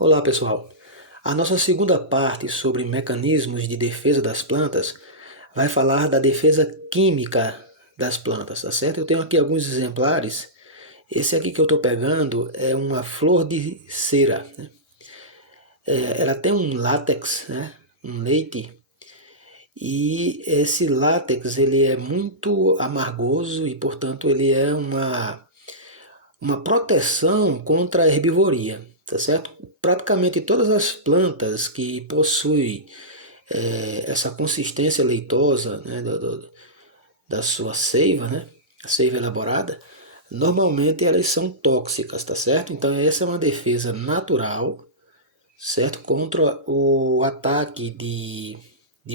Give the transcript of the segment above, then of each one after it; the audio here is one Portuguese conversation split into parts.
Olá pessoal, a nossa segunda parte sobre mecanismos de defesa das plantas vai falar da defesa química das plantas, tá certo? Eu tenho aqui alguns exemplares. Esse aqui que eu estou pegando é uma flor de cera, né? Ela tem um látex, né? Um leite, e esse látex ele é muito amargoso e portanto ele é uma proteção contra a herbivoria, tá certo? Praticamente todas as plantas que possuem essa consistência leitosa, né, da sua seiva, né, a seiva elaborada, normalmente elas são tóxicas, tá certo? Então essa é uma defesa natural, certo? Contra o ataque de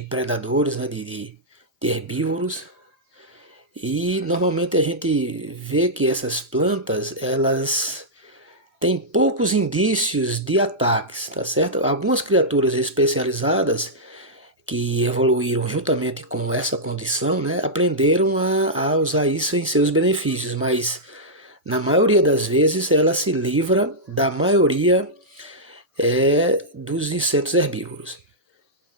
predadores, né, de herbívoros. E normalmente a gente vê que essas plantas, elas têm poucos indícios de ataques, tá certo? Algumas criaturas especializadas que evoluíram juntamente com essa condição, né, aprenderam a usar isso em seus benefícios, mas na maioria das vezes ela se livra da maioria dos insetos herbívoros,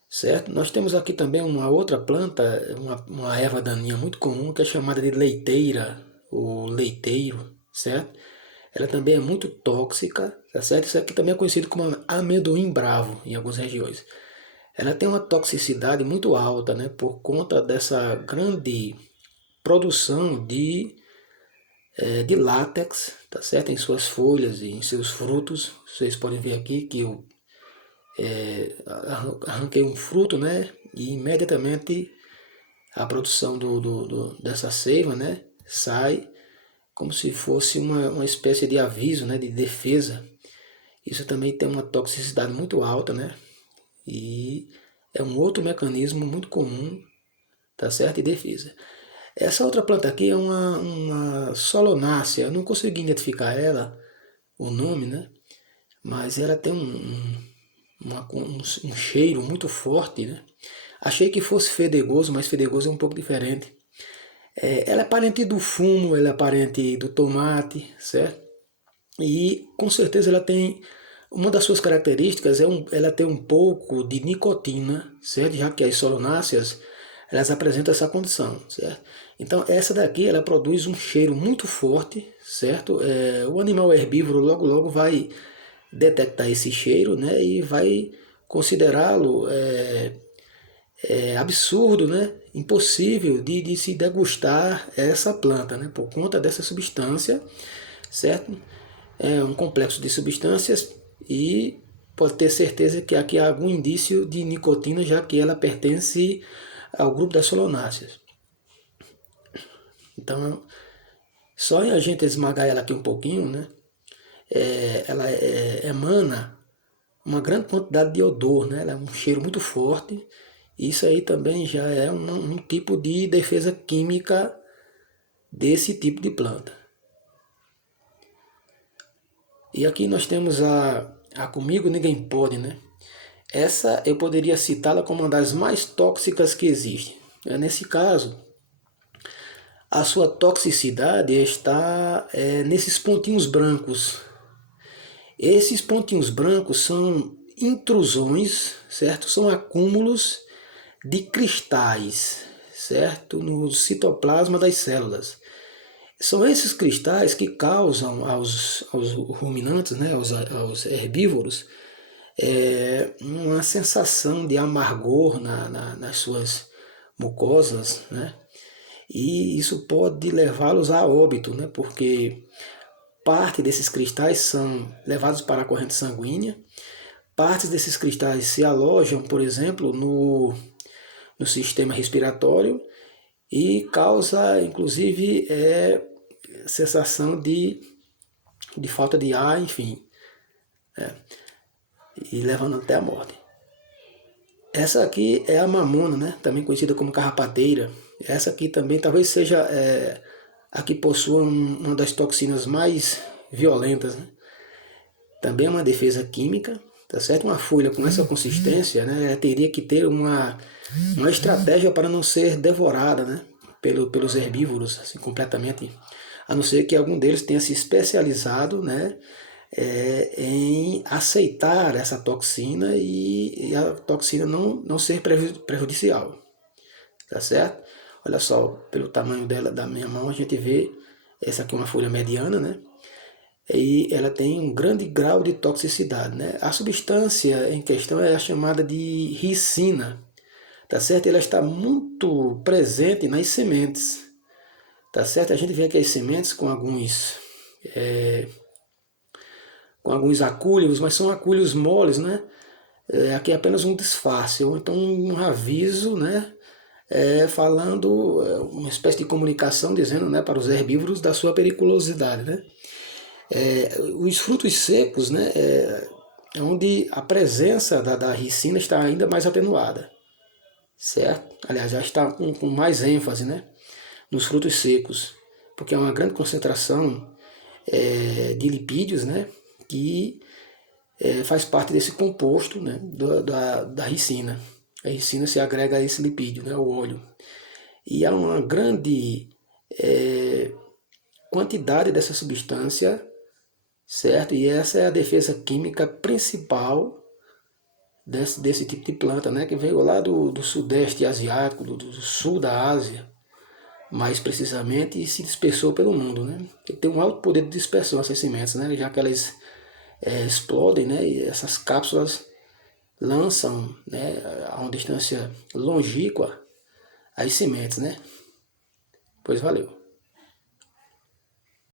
certo? Nós temos aqui também uma outra planta, uma erva daninha muito comum que é chamada de leiteira ou leiteiro, certo? Ela também é muito tóxica, tá certo? Isso aqui também é conhecido como amendoim bravo em algumas regiões. Ela tem uma toxicidade muito alta, né, por conta dessa grande produção de látex, tá certo? Em suas folhas e em seus frutos. Vocês podem ver aqui que eu arranquei um fruto, né, e imediatamente a produção dessa seiva, né, sai como se fosse uma espécie de aviso, né, de defesa. Isso também tem uma toxicidade muito alta, né, e é um outro mecanismo muito comum, tá certo, de defesa. Essa outra planta aqui é uma solonácea, eu não consegui identificar ela, o nome, né, mas ela tem um cheiro muito forte, né. Achei que fosse fedegoso, mas fedegoso é um pouco diferente. Ela é parente do fumo, ela é parente do tomate, certo? E com certeza ela tem uma das suas características ela tem um pouco de nicotina, certo? Já que as solonáceas elas apresentam essa condição, certo? Então essa daqui ela produz um cheiro muito forte, certo? O animal herbívoro logo logo vai detectar esse cheiro, né? E vai considerá-lo absurdo, né? Impossível de se degustar essa planta, né? Por conta dessa substância, certo? É um complexo de substâncias e pode ter certeza que aqui há algum indício de nicotina, já que ela pertence ao grupo das solonáceas. Então, só em a gente esmagar ela aqui um pouquinho, né, ela emana uma grande quantidade de odor, né, ela é um cheiro muito forte. Isso aí também já é um tipo de defesa química desse tipo de planta. E aqui nós temos a Comigo Ninguém Pode, né? Essa eu poderia citá-la como uma das mais tóxicas que existe. Nesse caso, a sua toxicidade está nesses pontinhos brancos. Esses pontinhos brancos são intrusões, certo? São acúmulos de cristais, certo? No citoplasma das células. São esses cristais que causam aos ruminantes, né, aos herbívoros, uma sensação de amargor nas suas mucosas, né? E isso pode levá-los a óbito, né? Porque parte desses cristais são levados para a corrente sanguínea, partes desses cristais se alojam, por exemplo, no sistema respiratório e causa, inclusive, sensação de falta de ar, enfim, e levando até a morte. Essa aqui é a mamona, né? Também conhecida como carrapateira. Essa aqui também talvez seja a que possua uma das toxinas mais violentas, né? Também é uma defesa química, tá certo? Uma folha com essa consistência, né, teria que ter uma estratégia para não ser devorada, né, pelos herbívoros, assim, completamente, a não ser que algum deles tenha se especializado, né, em aceitar essa toxina e a toxina não ser prejudicial, tá certo? Olha só, pelo tamanho dela, da minha mão, a gente vê, essa aqui é uma folha mediana, né? E ela tem um grande grau de toxicidade, né? A substância em questão é a chamada de ricina, tá certo? Ela está muito presente nas sementes, tá certo? A gente vê aqui as sementes com alguns acúlios, mas são acúlios moles, né? Aqui é apenas um disfarce, ou então um aviso, né? Falando uma espécie de comunicação dizendo, né, para os herbívoros da sua periculosidade, né? Os frutos secos, né, é onde a presença da ricina está ainda mais atenuada, certo? Aliás, já está com mais ênfase, né, nos frutos secos, porque é uma grande concentração de lipídios, né, que faz parte desse composto, né, da ricina. A ricina se agrega a esse lipídio, né, o óleo. E há uma grande quantidade dessa substância, certo? E essa é a defesa química principal desse tipo de planta, né? Que veio lá do sudeste asiático, do sul da Ásia, mais precisamente, e se dispersou pelo mundo, né? E tem um alto poder de dispersão essas sementes, né? Já que elas explodem, né? E essas cápsulas lançam, né, a uma distância longínqua as sementes, né? Pois valeu.